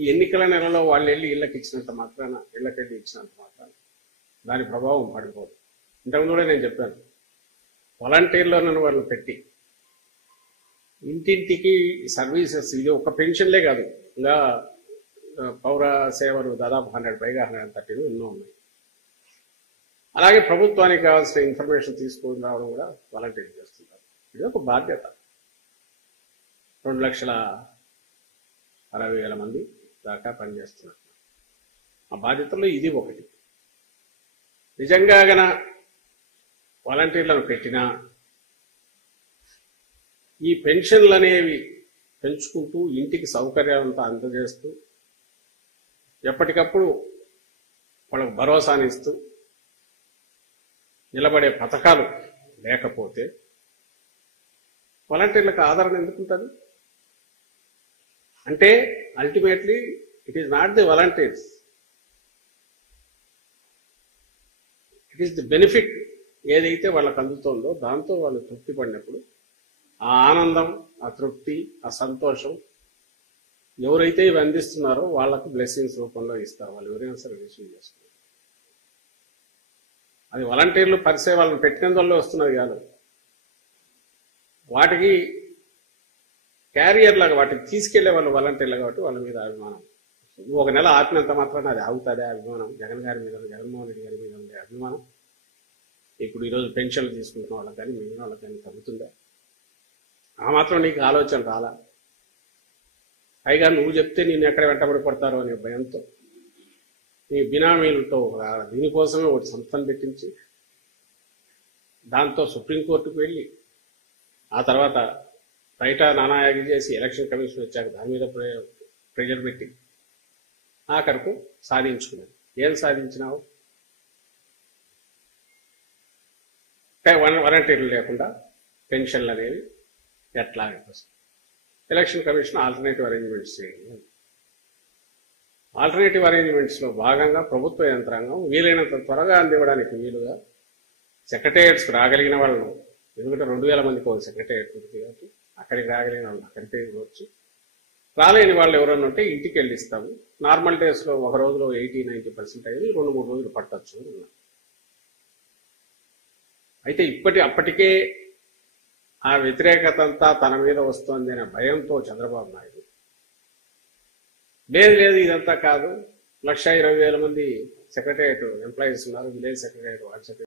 ఈ ఎన్నికల నెలలో వాళ్ళు వెళ్ళి ఇళ్ళకి ఇచ్చినంత మాత్రాన ఇళ్ళకెళ్ళి ఇచ్చినంత మాత్రాన దాని ప్రభావం పడిపోదు. ఇంతకుముందు కూడా నేను చెప్పాను, వాలంటీర్లను వాళ్ళు పెట్టి ఇంటింటికి సర్వీసెస్, ఇది ఒక పెన్షన్లే కాదు, ఇంకా పౌర సేవలు దాదాపు 100 పైగా 130 ఎన్నో ఉన్నాయి. అలాగే ప్రభుత్వానికి కావాల్సిన ఇన్ఫర్మేషన్ తీసుకుని రావడం కూడా వాలంటీర్ చేస్తుంటారు. ఇది ఒక బాధ్యత. 2,60,000 మంది దాకా పనిచేస్తున్నారు. ఆ బాధ్యతల్లో ఇది ఒకటి. నిజంగా గన వాలంటీర్లను పెట్టినా ఈ పెన్షన్లు అనేవి పెంచుకుంటూ ఇంటికి సౌకర్యాలంతా అందజేస్తూ ఎప్పటికప్పుడు వాళ్ళకు భరోసానిస్తూ నిలబడే పథకాలు లేకపోతే వాలంటీర్లకు ఆదరణ ఎందుకుంటుంది? అంటే ultimately it is not the volunteers, it is the benefit. ఏదైతే వాళ్ళకు అందుతుందో దాంతో వాళ్ళు తృప్తి పడినప్పుడు ఆ ఆనందం, ఆ తృప్తి, ఆ సంతోషం ఎవరైతే ఇవి అందిస్తున్నారో వాళ్ళకు బ్లెస్సింగ్స్ రూపంలో ఇస్తారు. వాళ్ళు ఎవరైనా సరే రిసీవ్ చేసుకుంటారు. అది వాలంటీర్లు పరిసే వాళ్ళని పెట్టినందువల్ల వస్తున్నది కాదు. వాటికి క్యారియర్ లాగా వాటికి తీసుకెళ్లే వాళ్ళు వాలంటీర్లు కాబట్టి వాళ్ళ మీద అభిమానం. నువ్వు ఒక నెల ఆపినంత మాత్రాన అది ఆగుతుందే అభిమానం? జగన్ గారి మీద, జగన్మోహన్ రెడ్డి గారి మీద ఉండే అభిమానం ఇప్పుడు ఈరోజు పెన్షన్లు తీసుకుంటున్న వాళ్ళకి కానీ మిగిలిన వాళ్ళకి కానీ తగ్గుతుందా? ఆ మాత్రం నీకు ఆలోచన రాలా? పైగా నువ్వు చెప్తే నేను ఎక్కడ వెంటబడి పడతారో అనే భయంతో నీ బినామీలతో దీనికోసమే ఒకటి సంస్థను పెట్టించి దాంతో సుప్రీంకోర్టుకు వెళ్ళి ఆ తర్వాత బయట నానాయాగి చేసి ఎలక్షన్ కమిషన్ వచ్చాక దాని మీద ప్రెజర్ పెట్టి ఆఖరకు సాధించుకున్నాను. ఏం సాధించినావు? వాలంటీర్లు లేకుండా పెన్షన్లు అనేవి ఎట్లా ఎలక్షన్ కమిషన్ ఆల్టర్నేటివ్ అరేంజ్మెంట్స్ చేయండి. ఆల్టర్నేటివ్ అరేంజ్మెంట్స్లో భాగంగా ప్రభుత్వ యంత్రాంగం వీలైనంత త్వరగా అందివ్వడానికి వీలుగా సెక్రటేరియట్స్కి రాగలిగిన వాళ్ళను, ఎందుకంటే 2,000 మందికి ఒక సెక్రటేరియట్ ఉంది కాబట్టి అక్కడికి రాగలిగిన వాళ్ళు అక్కడికి ఇవ్వచ్చు. రాలేని వాళ్ళు ఎవరన్నా ఉంటే ఇంటికి వెళ్ళి ఇస్తాము. నార్మల్ డేస్లో ఒక రోజులో 80-90% అయ్యి 2-3 రోజులు పట్టచ్చు. అయితే అప్పటికే ఆ వ్యతిరేకత అంతా తన మీద వస్తోంది అనే భయంతో చంద్రబాబు నాయుడు లేదు ఇదంతా కాదు, 1,20,000 మంది సెక్రటేరియట్ ఎంప్లాయీస్ ఉన్నారు, విలేజ్ సెక్రటేరియట్, వార్డ్ సెక్రటరీ